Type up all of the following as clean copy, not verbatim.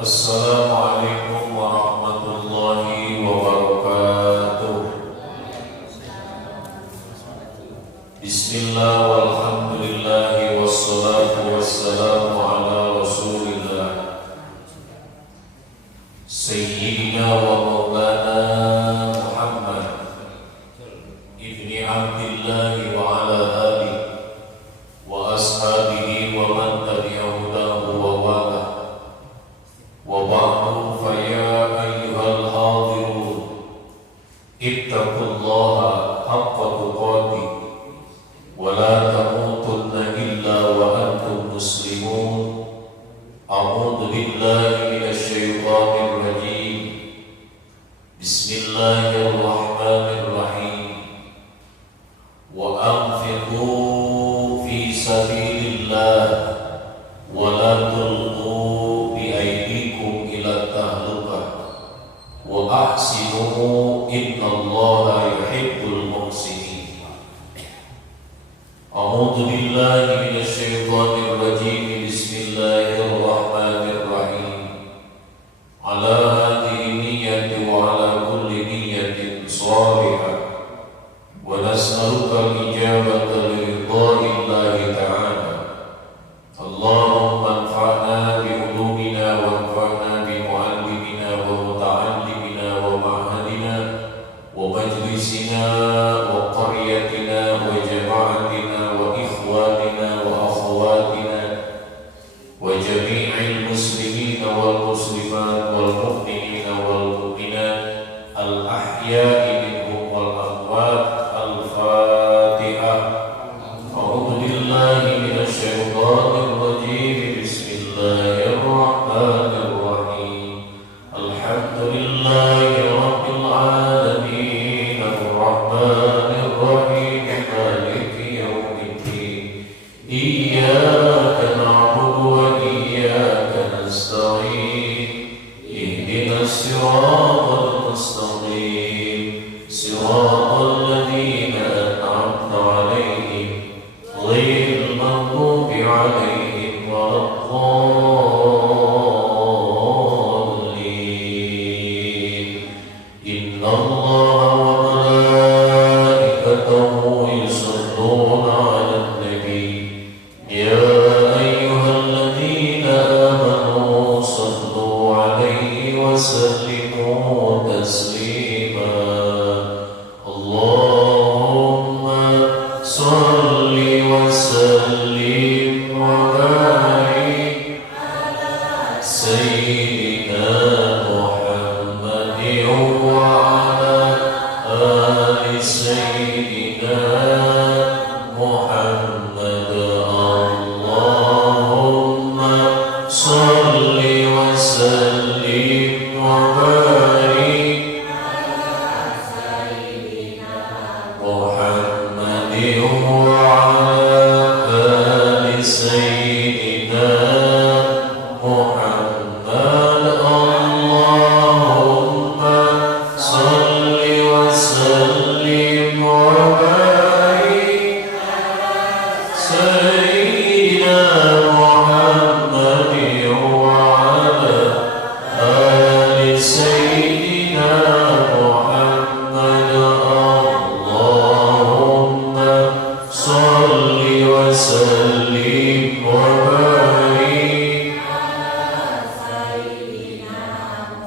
Assalamualaikum warahmatullahi wabarakatuh. Bismillah walhamdulillahi wassalatu wassalamu ala rasulillah Sayyidina wa maulana Muhammad ibni Abdillahi wa ala alihi wa ashabihi wa man tabi'ahudahu wa wala. Wa ba'du fa ya ayyuhal hadirun ittaqullaha haqqa tuqatih wa la tamutunna illa wa antum muslimun. A'udzu billahi minasy syaithanir rajim. Bismillahirrahmanirrahim. Wa anfiqu fi sabilillah wa la tulqu wa ahsinu innallaha yuhibbul muhsinin. A'udzu billahi minasy syaithanir rajim. Bismillahirrahmanirrahim. Ala hadhihi niyyati wa ala kulli niyyatin shalihah wa nas'aluka al-ijabata li ridha'illahi ta'ala. Allahumma anfa'na bi ulumina wa anfa'na bi mu'allimina wa muta'allimina wa ma'hadina wa majlisina wa qaryatina wa jama'atina wa ikhwanina wa akhawatina wa jami'il muslimina wal muslimat wal mu'minina wal mu'minat al ahya'i minhum wal amwat. Al-Fatihah. A'udzu billahi minasy syaithanir rajim. Bismillahirrahmanirrahim. Alhamdulillahi rabbil alamin. Ar-Rahmanir Rahim. Maliki yaumiddin. Iyyaka na'budu wa iyyaka nasta'in. Ihdinas siratal mustaqim. Siratal ladzina an'amta 'alaihim ghairil maghdubi 'alaihim waladdallin. Innallaha wa malaikatahu yusholluna 'alan nabi. Ya ayyuhalladzina amanu shallu 'alaihi wa sallimu taslima. Allahumma shalli wa sallim wa barik ala sayyidina Muhammadin wa ala ali sayyidina Muhammad. Allahumma shalli wa sallim wa barik Muhammadin wa ala ali sayyidina Muhammad. Allahumma shalli wa sallim wa barik sayyidina Muhammadin wa ala ali sayyidina Muhammad. Allahumma shalli wa sallim wa barik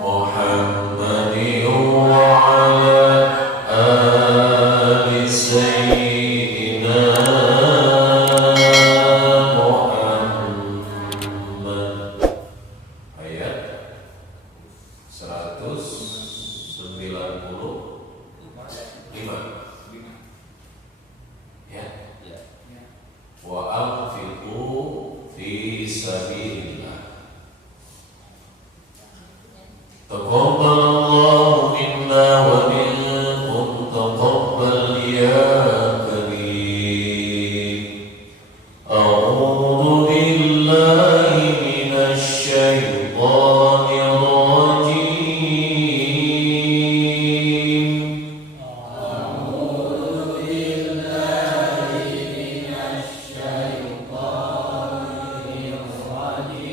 Muhammadin wa ala ali sayyidina Muhammad. Ayat 195. Ya. Wa anfiqu fi sabilillah. Taqabbalallahu minna wa minkum taqabbal ya karim. A'udzu billahi minasy syaithanir rajim. A'udzu billahi minasy syaithanir rajim.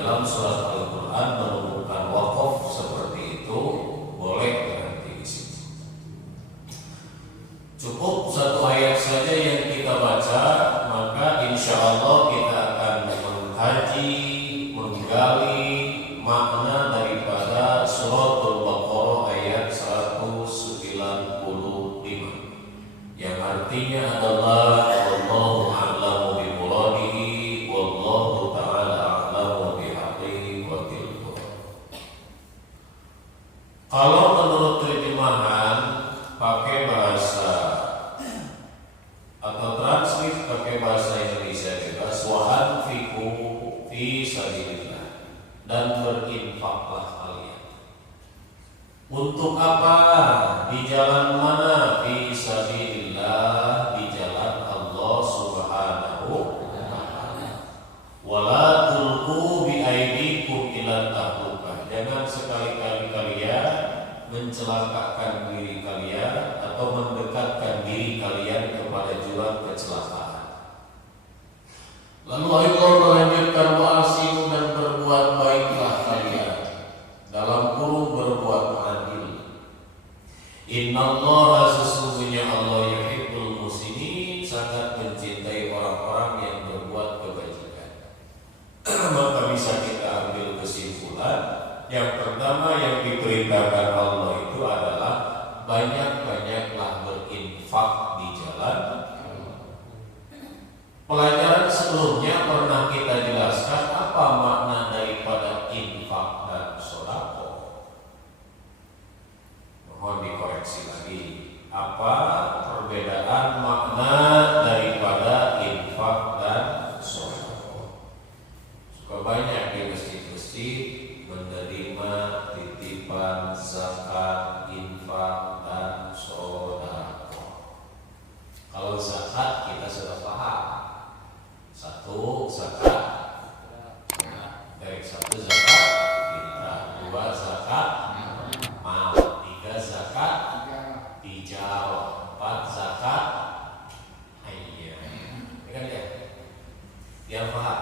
Dalam surat Al-Quran menemukan wakaf makna daripada suratul Baqarah ayat 195 yang artinya adalah wallahu a'lamu bi muradihi wallahu ta'ala a'lamu bi haqiqatil Qur'an. Kalau menurut terjemahan pakai bahasa atau translate pakai bahasa Indonesia bebas, wa anfiqu fi sabilillah, dan berinfaklah kalian. Untuk apa? Di jalan mana? Fi sabilillah, di jalan Allah Subhanahu wa ta'ala. Wala tulqu bi aydikum ila tahlukah. Jangan sekali-kali kalian mencelakakan diri kalian atau mendekatkan diri kalian kepada jurang kecelakaan. Lalu Allah melanjutkan, wa ahsinu, dan berbuat baiklah kalian, dalam kurung berbuat adil. Innallaha, sesungguhnya Allah, yuhibbul muhsinin, sangat mencintai orang-orang yang berbuat kebajikan. Maka bisa kita ambil kesimpulan yang pertama yang diperintahkan Allah itu adalah banyak-banyaklah berinfak di jalan. Pelajaran sebelumnya pernah kita jelaskan apa makna daripada infak dan sedekah. Mohon dikoreksi lagi. Apa perbedaan makna daripada infak dan sedekah? Suka banyak di masjid-masjid menerima titipan zakat, infak, dan sedekah. Kalau zakat kita sudah paham. Satu, zakat satu zakat fitrah, dua zakat mal, tiga zakat hijau, empat zakat hayya. Ini kan ya? Yang paham?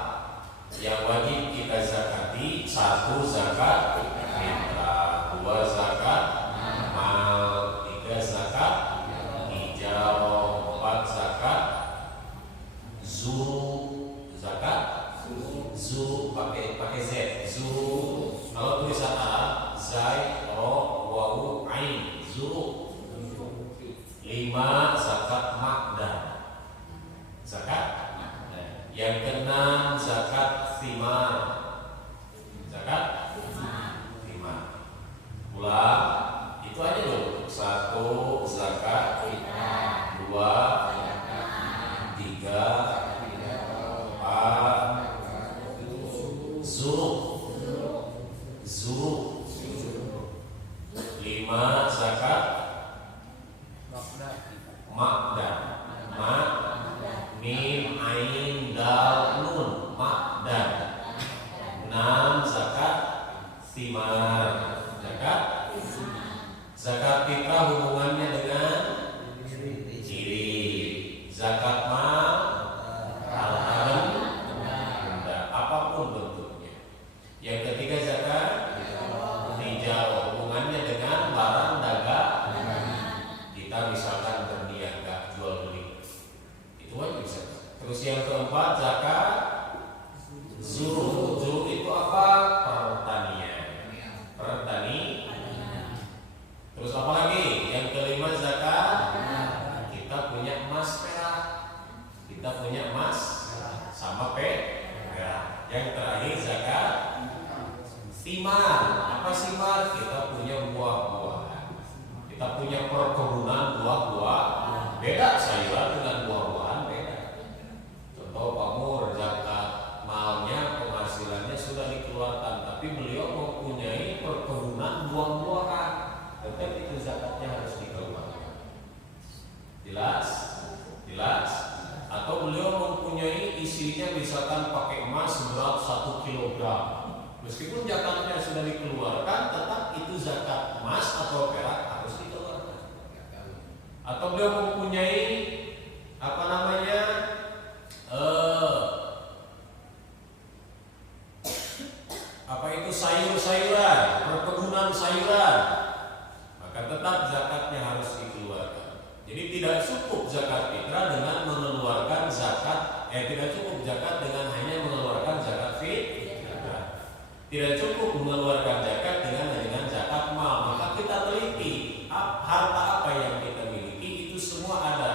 Yang wajib kita zakati, satu zakat fitrah, dua zakat mal, tiga zakat hijau, empat zakat zu pakai z, zu. Kalau tulisan Arab zai ro wawu ain, zu. 5 zakat makdan, zakat. Yang keenam zakat thimar, zakat thimar. Ulang, itu aja dulu. 1 zakat fitrah, 2 3 Zuruk 5 zakat makdan, mim ain dal nun, makdan. 6 zakat thimar, zakat fitrah hubungannya dengan ciri. Zakat mal harta benda apapun bentuknya. Yang ketiga zakat hijau, hubungannya dengan barang dagangan. Kita misalkan berniaga jual beli, itu wajib zakat. Terus yang keempat zakat zuruk. Zuruk itu apa? Pertanian. Terus apa lagi? Yang kelima zakat kita punya emas perak. Kita punya emas sama perak. Yang terakhir zakat thimar. Apa thimar? Kita punya buah-buahan. Kita punya perkebunan buah-buah. Beda sayuran dengan buah-buahan, beda. Contoh Pak Mur, zakat malnya, penghasilannya sudah dikeluarkan, tapi beliau mempunyai perkebunan buah-buahan, tetap itu zakatnya harus dikeluarkan. Jelas? Atau beliau mempunyai isinya misalkan pakai emas seberat 1 kilogram. Meskipun zakatnya sudah dikeluarkan, tetap itu zakat emas atau perak harus dikeluarkan. Atau beliau mempunyai sayur-sayuran, perkebunan sayuran, maka tetap zakatnya harus dikeluarkan. Jadi tidak cukup zakat fitrah dengan tidak cukup zakat dengan hanya mengeluarkan zakat fitrah. Tidak cukup mengeluarkan zakat dengan zakat mal. Maka kita teliti harta apa yang kita miliki, itu semua ada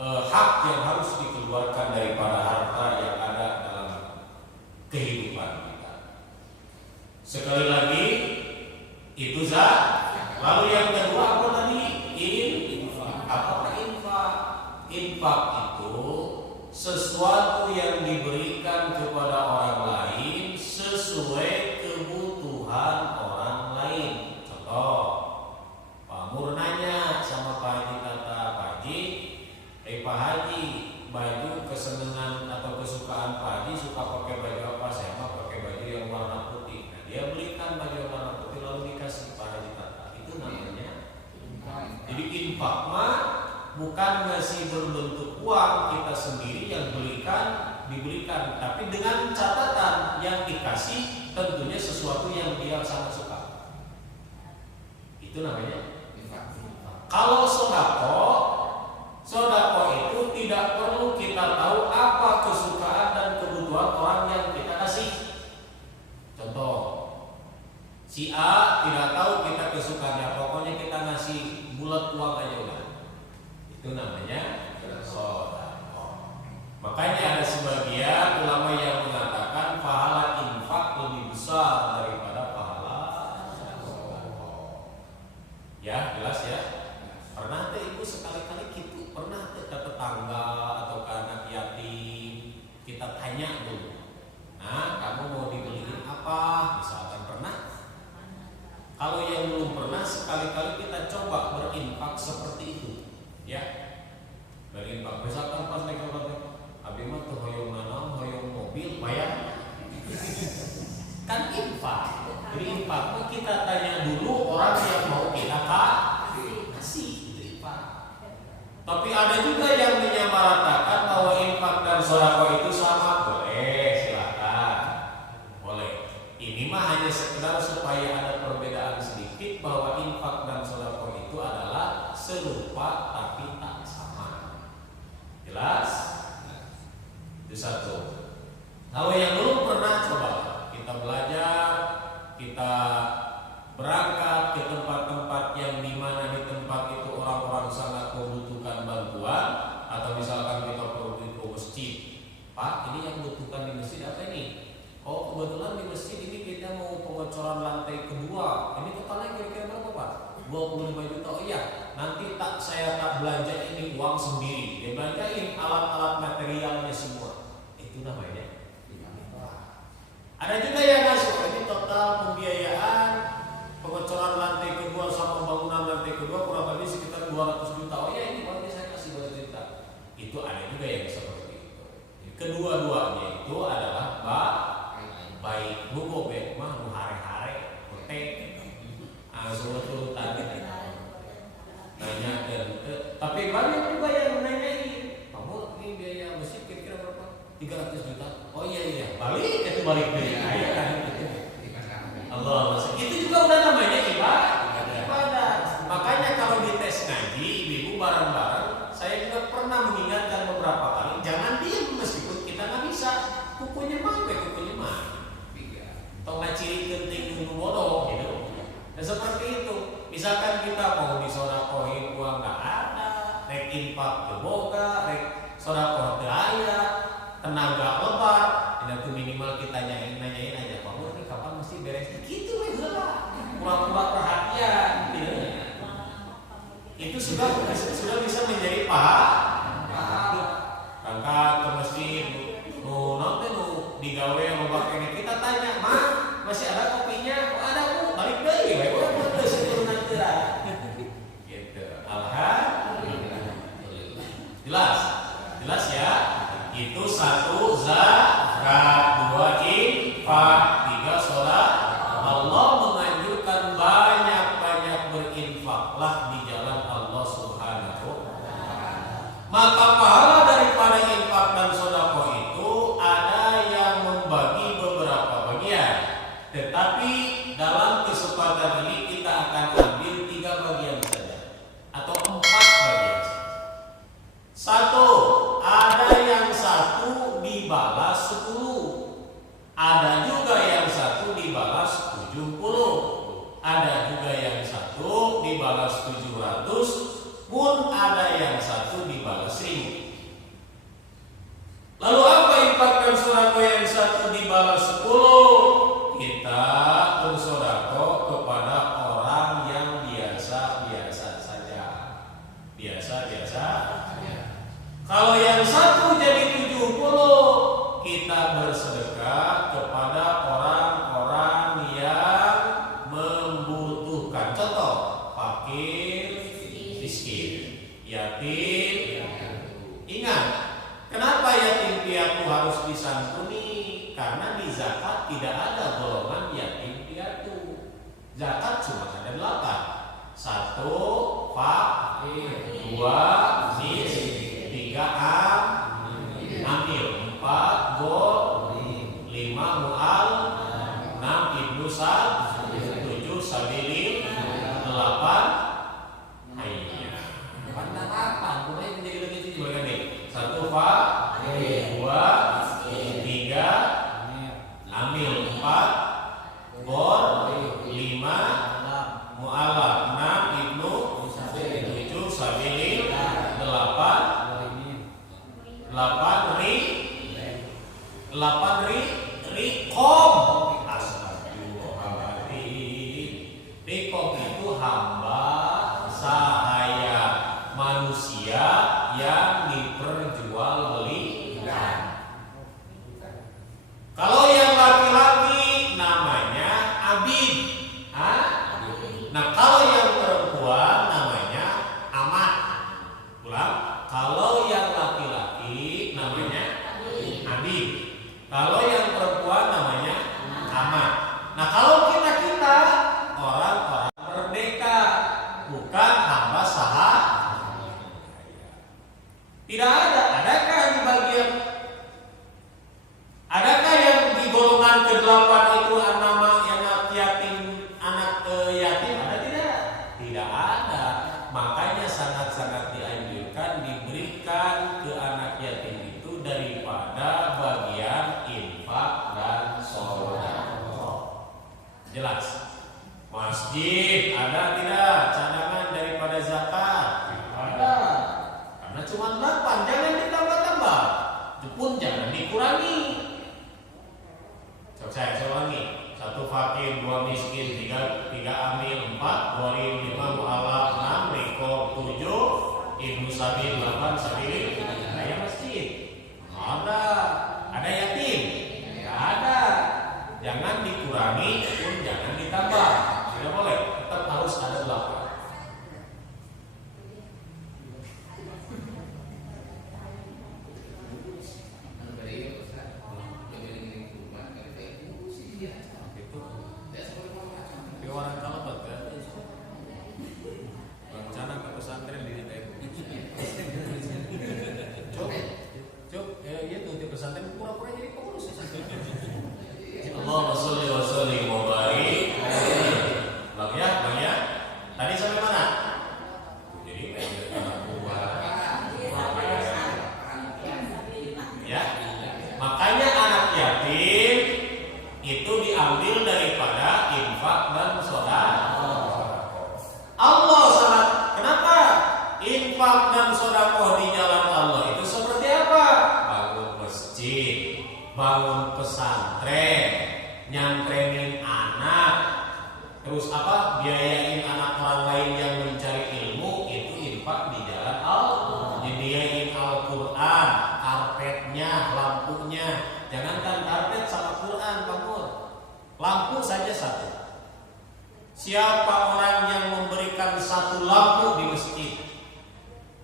hak yang harus dikeluarkan daripada harta yang ada dalam kehidupan kita. Sekali lagi itu zakat. Lalu yang kedua apa tadi? Apa infak? Infak itu sesuatu yang diberikan kepada orang lain sesuai kebutuhan orang lain. Contoh, Pak Mur nanya sama Pak Haji, kata Pak Haji, Pak Haji, baju kesenangan atau kesukaan Pak Haji suka pakai baju apa? Saya mah pakai baju yang warna putih. Nah, dia belikan baju yang warna putih lalu dikasih Pak Haji kata. Itu namanya infak. Jadi infak mah bukan ngasih berbentuk uang kita sendiri yang diberikan, tapi dengan catatan yang dikasih tentunya sesuatu yang dia sangat suka. Itu namanya infak. Kalau sodako itu tidak perlu kita tahu apa kesukaan dan kebutuhan orang yang kita kasih. Contoh, si A tidak tahu kita kesukaannya, pokoknya kita ngasih bulat uang aja udah. Itu namanya sodako. Makanya ada sebagian ulama yang mengatakan pahala infak lebih besar daripada pahala sodako. Ya, jelas ya. Pernah teh ibu sekali-kali gitu, pernah teh ke tetangga atau ke anak yatim kita tanya dulu. Nah, kamu mau dibeliin apa? Misalkan pernah. Kalau yang belum pernah, sekali-kali kita coba berinfak seperti itu. Ya, berinfak. Misalkan pas lagi abi mah tuh hoyong nanam, hoyong mobil, bayar. Kan infak. Jadi infak kita tanya dulu orang yang mau kita kasih. Tapi ada juga yang menyamaratakan bahwa infak dan sodako itu sama. Boleh, silakan. Boleh. Ini mah hanya sekedar supaya ada perbedaan sedikit bahwa infak dan sodako itu adalah serupa tapi tak sama. Jelas? Itu satu. Kalau yang belum pernah, coba kita belajar, kita berangkat ke tempat-tempat yang dimana di tempat itu orang-orang sangat membutuhkan bantuan, atau misalkan kita pergi ke masjid. Pak, ini yang membutuhkan di masjid apa ini? Oh, kebetulan di masjid ini kita mau pengecoran lantai kedua. Ini totalnya kira-kira berapa Pak? 25 juta. Oh iya, nanti saya tak belanja ini uang sendiri. Dia belanjain alat-alat materialnya semua. Itu namanya. Ada juga yang ngasih, ini total pembiayaan pengecoran lantai kedua sama bangunan lantai kedua kurang lebih sekitar 200 juta. Oh ya, ini berarti saya kasih 200 juta. Itu ada juga yang seperti itu. Kedua-duanya itu adalah baik buku mah hare-hare kotek semua turun tadi nanya tapi banyak juga yang nanyain, kamu ini biaya masjid kira-kira berapa? 300 juta. Oh iya balik deh Allah masuk. Itu juga udah namanya ibadah. Makanya kalau di tes ngaji ibu bareng-bareng, saya juga pernah mengingatkan beberapa kali, jangan diam meskipun kita nggak bisa. Kukunya mah. Atau ngaciri genting dulu bodoh gitu. Dan seperti itu. Misalkan kita mau disodakohin uang nggak ada, rek infak keboga, rek sodakoh daya, tenaga lebar, dan itu minimal kita nanyain aja, Pak Mur ini kapan mesti beres? Gitu lah, pura-pura perhatian. Gitu. Itu sudah bisa menjadi pahala. Berangkat ke masjid, digawe yang mau pakai kita tanya, Mak, masih ada kopinya? Oh, ada Bu, balik deh, gitu. Alhamdulillah. Jelas ya. Itu satu zakat, dua infak, tiga sholat. Allah menganjurkan banyak-banyak berinfaklah di jalan Allah Subhanahu wa ta'ala. Maka pahala daripada infak dan sedekah itu ada yang membagi beberapa bagian. Tetapi dalam kesempatan ini kita akan ambil 3 bagian saja atau 4 bagian saja. Satu, ada yang satu dibalas 10. Ada juga yang satu ada juga yang satu dibalas 700, pun ada yang satu dibalas 1000. Lalu apa infak dan sedekah yang satu dibalas 10? Kita bersedekah kepada orang yang biasa-biasa saja. Biasa-biasa. Kalau yang satu jadi 70, kita bersedekah kepada orang-orang yang membutuhkan. Contoh, fakir, miskin, yatim. Ingat, kenapa yatim piatu harus disantuni? Karena di zakat tidak ada golongan yatim piatu. Zakat cuma ada 8. 1 fakir, 2 miskin, 3 amil, 4 gol, 5 mu'al, 6 ibnu sab, 7 sabilin, 8 hayya. Pandang apa? Mulai menjadi lebih tinggi bagian ini. 1 fakir, 2 3 amil, 4 gol, 5 mu'alaf, 6 ibnu, 7 sabilin, 8 riqob. Astagfirullahaladzim. Riqob itu hamba sahaya, manusia yang diperjualbelikan. Kalau yang laki-laki namanya abid. Nah, kalau yang perempuan namanya amat. Ulang. Kalau yang laki-laki namanya abid. Kalau yang perempuan namanya amat. Nah, kalau kita orang-orang merdeka, bukan hamba sahaya. Tidak ada. Adakah di bagian? Adakah yang di golongan ke-8 itu anak yatim? Ada tidak? Tidak ada. Makanya sangat-sangat dianjurkan diberikan ke anak yatim itu daripada bagian infak dan sedekah. Jelas? Masjid ada tidak cadangan daripada zakat? Ada. Karena cuma 8, jangan ditambah-tambah. Itu pun jangan dikurangi. Saya ulangi. 1 fakir, 2 miskin, 3 amil, 4 gharib, 5 mu'alaf, 6 riqob, 7 ibnu sabil, 8 sabilin. Ada masjid? Ada yatim? Tidak ada. Jangan dikurangi pun jangan ditambah. Tidak boleh, tetap harus ada 8. Orang kalabat kan? Rencana ke pesantren di ya tuh di pesantren pura-pura jadi pengurus. Allahumma sholli wa sallim wa barik. Bang ya. Tadi sampai mana? Jadi anak buah. Ya. Makanya anak yatim itu diambil daripada infak dan sedekah. Allah sangat. Kenapa? Infak dan sedekah di jalan Allah itu seperti apa? Bangun masjid, bangun pesantren, nyantrenin anak, terus apa? Biayain anak orang lain yang mencari ilmu, itu infak di jalan Allah. Nyediain Al-Quran, karpetnya, lampunya. Jangankan karpet sama Quran, bangun. Lampu saja 1. Siapa orang yang memberikan 1 lampu di masjid,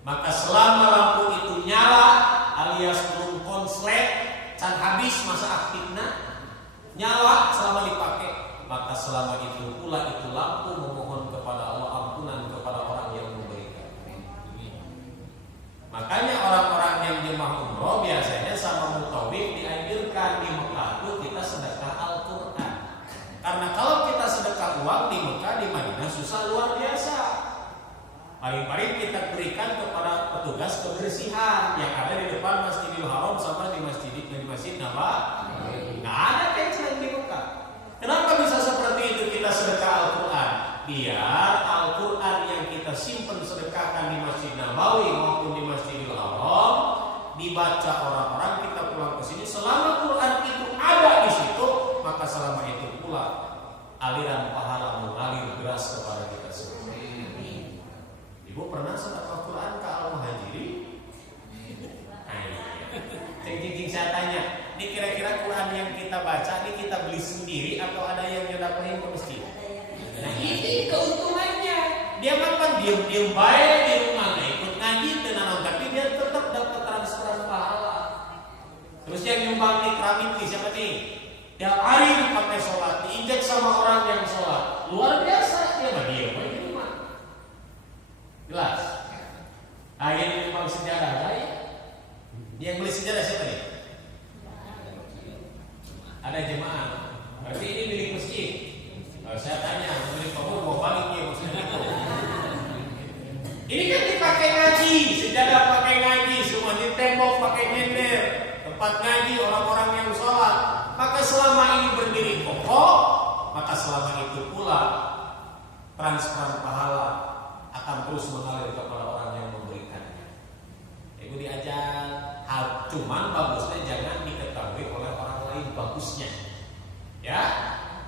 maka selama lampu itu nyala alias belum konslet, can habis masa aktifnya, nyala selama dipakai, maka selama itu pula itu lampu memohon kepada Allah ampunan kepada orang yang memberikan. Makanya orang-orang yang jemaah umroh biasanya sama mutawif dianjurkan di Mekah itu kita sedekah Al-Quran. Karena kalau kita sedekah uang di Mekah, di Madinah susah luar biasa. Paling-paling kita berikan kepada petugas kebersihan yang ada di depan Masjidil Haram sama di Masjid Nabawi. Nggak ada kayak di Mekah. Kenapa bisa seperti itu kita sedekah Al-Quran? biar Al-Quran yang kita simpan sedekahkan di Masjid Nabawi maupun di Masjidil Haram dibaca orang-orang, kita pulang ke sini, selama Quran itu ada di situ, maka selama itu pula aliran pahala mengalir deras kepada kita semua. Ibu pernah sedekah Quran ke Al-Muhajirin? Cing saya tanya, ini kira-kira Quran yang kita baca ini kita beli sendiri atau ada yang nyedapahin ke masjid? Nah ini keuntungannya. Dia makan diem-diem baik di rumah, nggak ikut ngaji tenang, tapi dia tetap dapat transferan pahala. Terus yang nyumbang di keramik nih siapa nih? Tiap hari dipakai sholat, diinjak sama orang yang sholat, luar biasa. Dia mah diem baik di rumah. Jelas? Yang nyumbang sejarah saya. Yang beli sejarah siapa nih? Ada jemaah. Berarti ini milik masjid. Kalau saya tanya, milik kamu mau baliknya maksudnya itu. Ini kan dipakai ngaji, sejadah pakai ngaji, semua di tembok pakai nyender, tempat ngaji orang-orang yang sholat. Maka selama ini berdiri kokoh, maka selama itu pula transferan pahala akan terus mengalir kepada orang yang memberikannya. Ibu diajar. Cuman bagusnya jangan diketahui oleh orang lain bagusnya. Ya,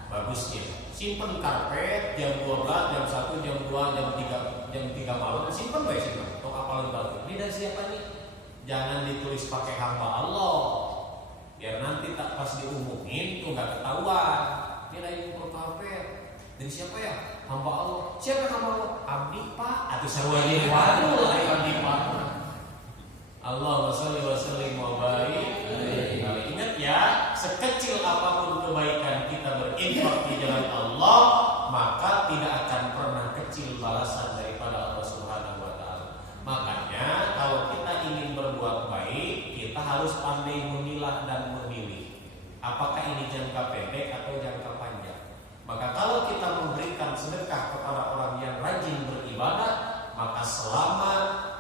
bagusnya. Simpen karpet jam 12, jam 1, jam 2, jam 3 malam. Simpen baik simpen. Untuk apalan baru. Ini dari siapa nih? Jangan ditulis pakai hamba Allah. Biar nanti tak pas diumumin tuh nggak ketahuan. Dia lagi ngumpul karpet. Dari siapa ya? Hamba Allah. Siapa hamba Allah? Abdi Pak. Atau sarwani waduh lah Abdi Pak. Allahumma sholli wa sallim wa barik. Ingat ya, sekecil apapun kebaikan kita berinfak di jalan Allah, maka tidak akan pernah kecil balasan daripada Allah Subhanahu wa taala. Makanya kalau kita ingin berbuat baik, kita harus pandai memilah dan memilih. Apakah ini jangka pendek atau jangka panjang? Maka kalau kita memberikan sedekah kepada orang yang rajin beribadah, maka selama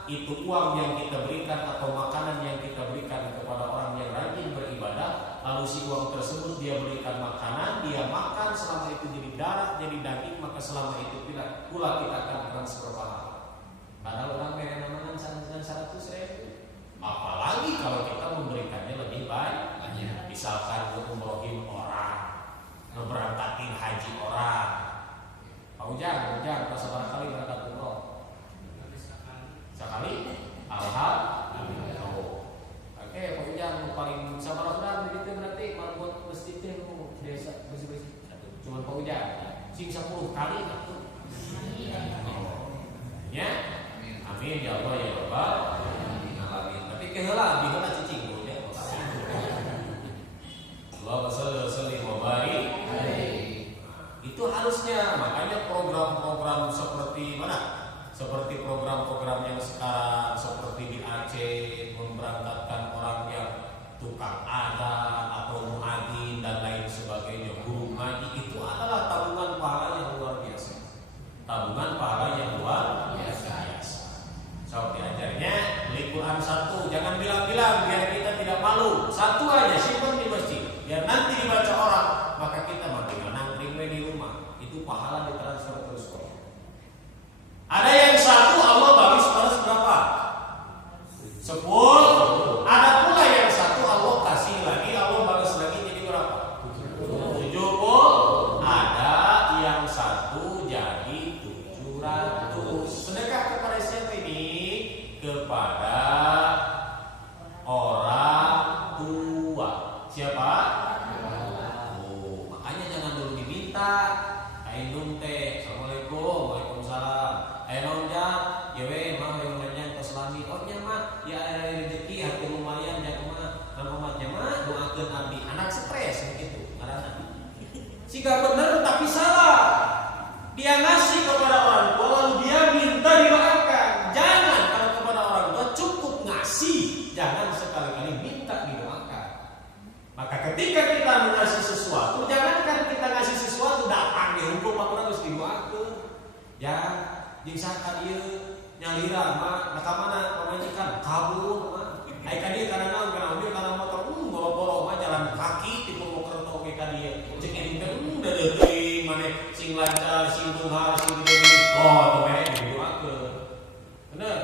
itu uang yang kita berikan atau makanan yang kita berikan kepada orang yang rajin beribadah, lalu si uang tersebut dia berikan makanan, dia makan, selama itu jadi darah, jadi daging, maka selama itu pula kita akan transfer pahala. Padahal orang yang namakan 100.000, apalagi kalau kita memberikannya lebih baik. Misalkan umrohin orang, ngeberangkatin haji orang. Pak Ujang, pas barangkali berangkat umroh sekali, alhamdulillah. Oke, Pak Ujang paling sabar sudah begitu berarti kalau buat masjid itu desa bersih-bersih. Cuma Pak Ujang, sing 10 kali aku. Ya, amin ya Allah ya Rabbal alamin. Tapi keheula diheula cicing dulu ya. Allahumma shalli wa sallim wa barik. Itu harusnya, makanya program-program seperti mana? Seperti program-program yang sekarang seperti di Aceh memberangkatkan orang yang tukang adzan atau muadzin dan lain sebagainya, guru ngaji, itu adalah tabungan pahala yang luar biasa. Tabungan pahala yang luar biasa. So diajarnya beli Quran 1, jangan bilang-bilang biar kita tidak malu. 1 aja simpan di masjid, biar nanti dibaca orang, maka kita tinggal nangkring di rumah. Itu pahala ditransfer terus. Ada yang 1 Allah balas berapa? 10. Ada pula yang 1 Allah kasih lagi, Allah balas lagi jadi berapa? 70. Ada yang 1 jadi 700. Sedekah kepada siapa ini? Kepada orang tua. Siapa? Oh, makanya jangan dulu diminta. Aindung teh, assalamualaikum, waalaikumsalam. Nonja, ya we mah yang nanya ke selami, oh nya mah ya ada rezeki hati lumayan ya mah, kan umatnya mah doakeun abdi, anak stres begitu, karena jika benar tapi salah, dia ngasih kepada orang tua lalu dia minta didoakan. Jangan, kalau kepada orang tua cukup ngasih, jangan sekali-kali minta didoakan. Maka ketika kita mengasih sesuatu, jangankan kita ngasih sesuatu datang di hukum aku harus didoakan. Ya disakan dia nyalira mah maka mana pemajikan kabur mah ai ka dieu kana naon kana mobil kana motor boro-boro mah jalan kaki di Purwokerto ge ka dieu cek ini teh da deui maneh sing lancar, sing tunghar, sing gede. Oh, tuh mereka didoakeun. Bener.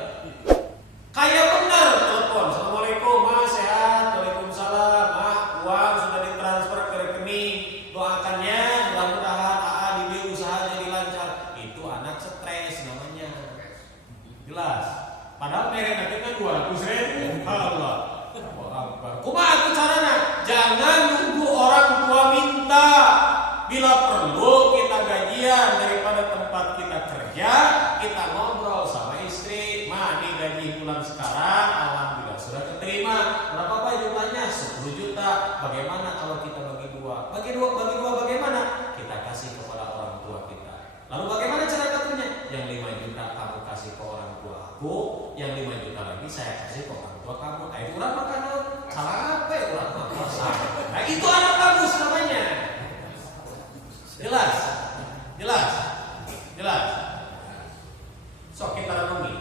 Kayak benar telepon. Assalamualaikum, Mas, sehat. Waalaikumsalam, Mak, uang sudah ditransfer ke rekening. Doakannya mudah-mudahan AA di dia usahanya dilancar. Itu anak stres namanya. Jelas. Padahal mereka nanti kan 200.000. Allah. Kumaha atuh carana? Jangan nunggu orang tua minta. Bila perlu kita gajian daripada tempat kita kerja, kita ngobrol sama istri. Ma, ini gaji bulan sekarang, alhamdulillah sudah keterima. Berapa Pak jumlahnya? 10 juta. Bagaimana kalau kita bagi dua? Bagi dua bagaimana? Kita kasih kepada orang tua kita. Lalu bagaimana cara katanya? Yang 5 juta kamu kasih ke orang tua aku, yang 5 juta lagi saya kasih ke orang tua kamu. Ayo kurang makan salah apa ya kurang makan. Nah itu anak bagus namanya. Jelas. So kita renungi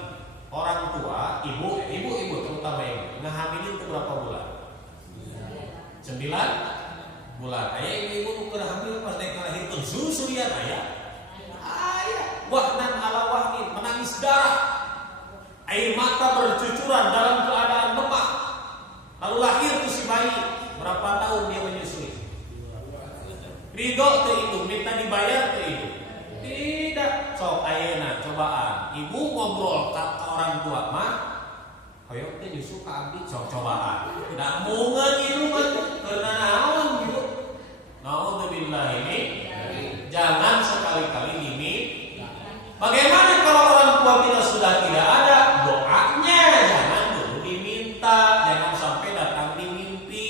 orang tua, ibu terutama ibu ngehamilin itu berapa bulan? 9 bulan. Ayah ibu udah hamil pas naik lahir susu ya ayah. Wahnan ala wahnin, menangis darah, air mata bercucuran dalam keadaan lemah. Lalu lahir tuh si bayi. Berapa tahun dia menyusui? Ridho ke ibu, minta dibayar ke ibu. Tidak. Sok ayeuna cobaan. Ibu ngobrol ke orang tua mah, hoyong teh nyusu ka abdi sok cobaan. Tidak mungkin ibu mah karena naon gitu. Naudzubillah ini. Jangan sekali-kali ini. Bagaimana kalau orang tua kita sudah tidak ada? Doanya jangan dulu diminta. Jangan sampai datang di mimpi.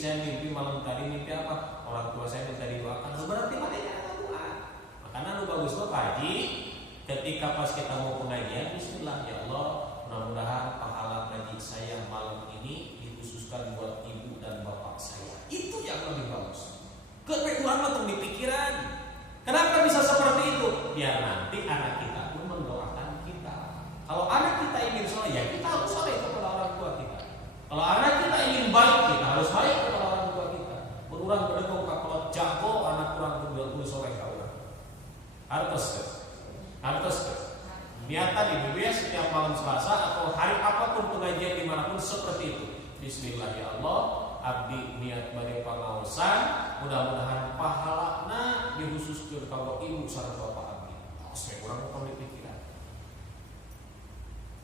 Saya mimpi malam tadi mimpi apa? Orang tua saya minta didoakan. Berarti mana ada doa. Makanya lu bagus Pak Haji. Ketika pas kita mau pengajian, bismillah ya Allah, mudah-mudahan pahala ngaji saya malam ini dikhususkan buat ibu dan bapak saya. Itu yang lebih bagus. Kekurangan untuk dipikiran. Kenapa bisa seperti itu? Biar nanti anak kita pun mendoakan kita. Kalau anak kita ingin soleh, ya kita harus soleh kepada orang tua kita. Kalau anak kita ingin baik, kita harus baik kepada orang tua kita. Berurang berdengkong kalau jago anak kurang berdengkong soleh kau. Harus. Niatan di BBS setiap malam Selasa atau hari apapun pengajian dimanapun seperti itu. Bismillah ya Allah, abdi niat bade pangaosan, mudah-mudahan pahalana dikhususkeun ka ibu sareng bapak abdi. Saya kurang mau pikiran.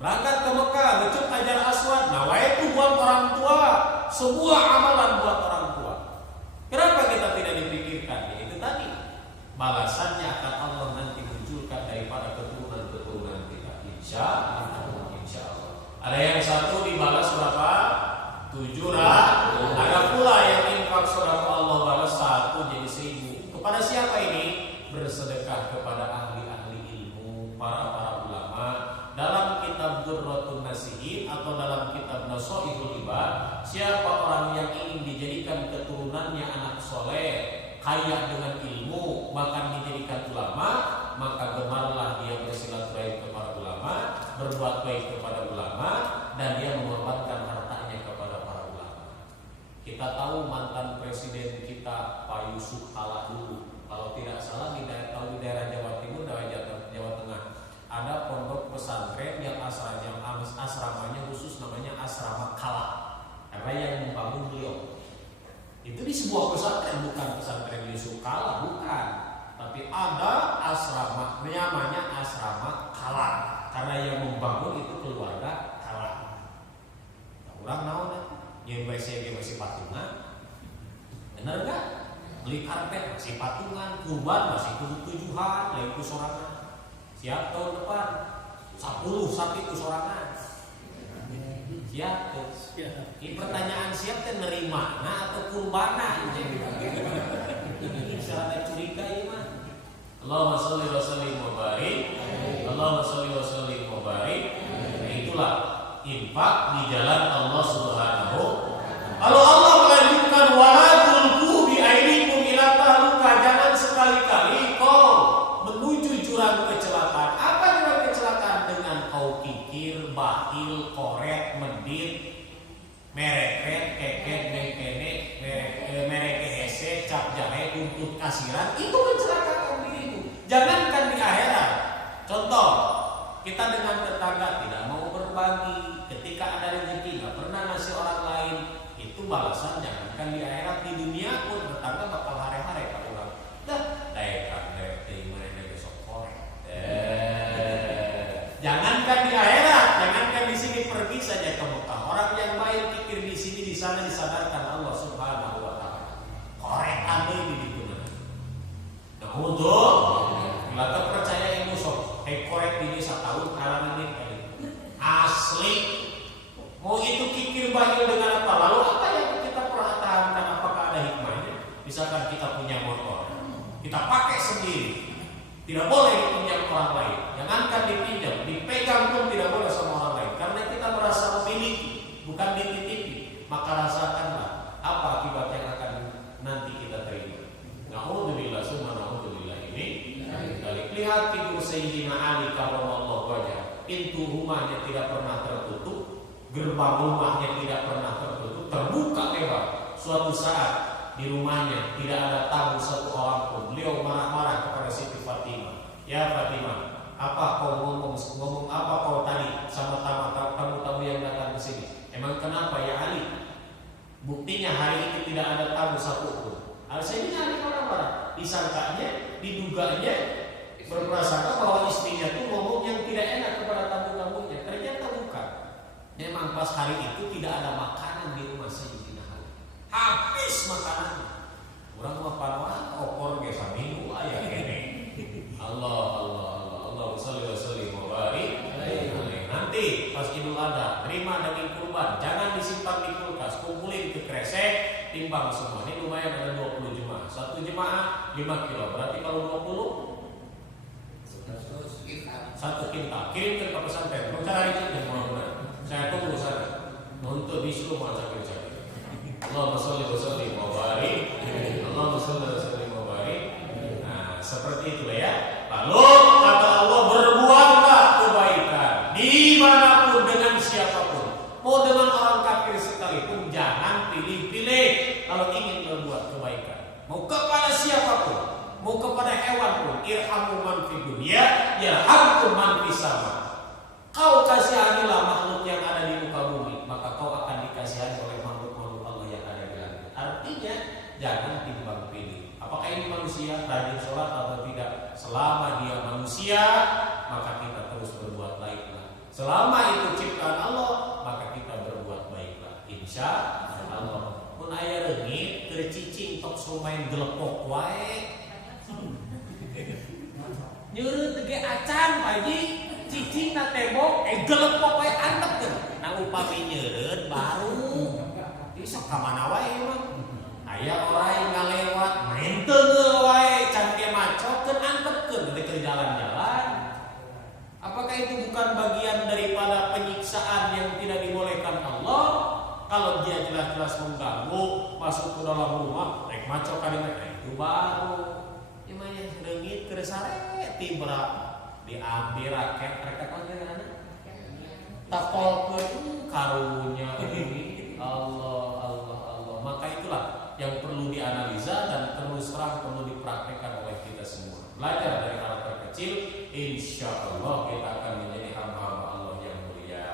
Berangkat ke Mekah, ngecut Hajar Aswad, nah wae itu buat orang tua, sebuah amalan buat orang tua. Kenapa kita tidak dipikirkan? Ya itu tadi, balasannya akan Allah nanti munculkan daripada keturunan kita. Insya Allah. Ada yang satu dibalas berapa? 7 ada pula yang infak sedekah Allah balas 1 jadi 1000. Kepada siapa ini? Bersedekah kepada ahli-ahli ilmu, para ulama. Dalam kitab Durratun Nasihin atau dalam kitab Nasaihul Ibad, siapa orang yang ingin dijadikan keturunannya anak soleh, kaya dengan ilmu, bahkan dijadikan ulama, maka gemarlah dia bersilaturahim kepada ulama, berbuat baik kepada ulama, dan dia mengorbankan hartanya kepada para ulama. Kita tahu mantan presiden kita Pak Yusuf Kala dulu, kalau tidak salah di daerah Jawa Timur, Jawa Tengah, ada pondok pesantren yang asramanya khusus namanya asrama Kala, karena yang membangun beliau. Itu di sebuah pesantren, bukan pesantren Yusuf Kala, bukan, tapi ada asrama namanya asrama Kala, karena yang membangun itu keluarga Kala. Orang naon yang WC masih patungan, bener nggak? Beli karpet masih patungan, kurban masih tujuhan, lain ku sorangan. Siap tahun depan 10 sapi ku sorangan. Siap tuh. Ini pertanyaan siap teh nerima nah atau kurbana ini isyarat curiga ya mah. Allahumma sholli wa sallim wa barik. Allahumma sholli wa sallim wa barik. Nah, itulah infak di jalan Allah Subhanahu. Kalau Allah melanjutkan wala tulqu bi aidikum ila tahluka, jangan sekali-kali kau menuju jurang kecelakaan. Apa jurang kecelakaan? Dengan kau kikir, bakhil, koret, medit, mereket, keket, bengkene, mereke hese, cap jahe, kumpul kasiran, itu kecelakaan. Kita dengan tetangga tidak mau berbagi, ketika ada rezeki nggak pernah ngasih orang lain, itu balasan jangankan di akhirat, di dunia pun tetangga bakal hare-hare kalau orang. Dah, mereka besok korek. Jangankan di akhirat, jangankan di sini, pergi saja ke Mekah. Orang yang main pikir di sini di sana disadarkan Allah Subhanahu wa taala. Korek ade di digunakan. Nah, untuk kita percaya yang musuh, korek ini 1 tahun kalah ini asli. Mau itu kikir bahil dengan apa? Lalu apa yang kita perhatikan? Apakah ada hikmahnya? Misalkan kita punya motor, kita pakai sendiri, tidak boleh dipinjam orang lain. Jangankan dipinjam, dipegang pun tidak boleh sama orang lain, karena kita merasa memiliki, bukan dititipi. Maka rasakanlah apa akibat yang akan nanti kita terima. Na'udzubillah summa na'udzubillah ini. Lihat figur Sayyidina Ali karramallahu wajhah. Pintu rumahnya tidak pernah tertutup, gerbang rumahnya tidak pernah tertutup, terbuka lebar. Suatu saat di rumahnya tidak ada tamu satu orang pun. Beliau marah-marah kepada Siti Fatimah. Ya Fatimah, apa kau ngomong apa kau tadi sama tamu-tamu yang datang ke sini? Emang kenapa ya Ali? Buktinya hari ini tidak ada tamu satu pun. Al-Sayyidina Ali marah-marah. Disangkanya, diduganya, berprasangka bahwa istrinya tuh ngomong yang tidak enak kepada tamu-tamunya. Ternyata bukan. Memang pas hari itu tidak ada makanan di rumah Sayyidina Ali. Habis makanannya. Orang apa opor ge saminggu aya kene. Allah sholli wa sallim wa barik. Nanti pas Idul Adha terima daging kurban, jangan disimpan di kulkas, kumpulin ke kresek, timbang semua. Ini lumayan ada 20 jemaah. Satu jemaah 5 kilo. Berarti kalau 20 1 kintal, kirim ke pesantren. Cara itu mudah-mudahan. Saya tunggu sana. Untuk disuruh mau sakit-sakit. Allahumma sholli wa sallim wa barik. Allahumma sholli wa sallim wa barik. Nah, seperti itu ya. Lalu kata Allah, berbuatlah kebaikan dimanapun dengan siapapun. Mau dengan orang kafir sekalipun, jangan pilih-pilih kalau ingin berbuat kebaikan. Mau kepada siapapun, mau kepada hewan pun, irhamu man fid dunya yarhamkum man fis sama. Kau kasihanilah makhluk yang ada di muka bumi, maka kau akan dikasihani oleh makhluk-makhluk Allah yang ada di langit. Artinya jangan timbang pilih. Apakah ini manusia rajin sholat atau tidak? Selama dia manusia, maka kita terus berbuat baiklah. Selama itu ciptaan Allah, maka kita berbuat baiklah. Insya Allah. Mun aya reungit keur cicing tok sumain gelepok wae. Nyeureut ge acan pagi cicing na tembok gelepok wae antep. Nah upami nyeureut baru. Ieu sok ka mana wae mah. Aya orang ngalewat main teungeul wae can ge macokeun antepkeun di jalan-jalan. Apakah itu bukan bagian daripada penyiksaan yang tidak dibolehkan Allah? Kalau dia jelas-jelas mengganggu masuk ke dalam rumah, rek macok ka itu baru. Emangnya reungit keur sare tibra diambil raket rek panggil anak. Tapolkeun karunya Allah. Maka itulah yang perlu dianalisa dan terus terang perlu dipraktikkan oleh kita semua. Belajar dari hal terkecil, insya Allah kita akan menjadi hamba-hamba Allah yang mulia.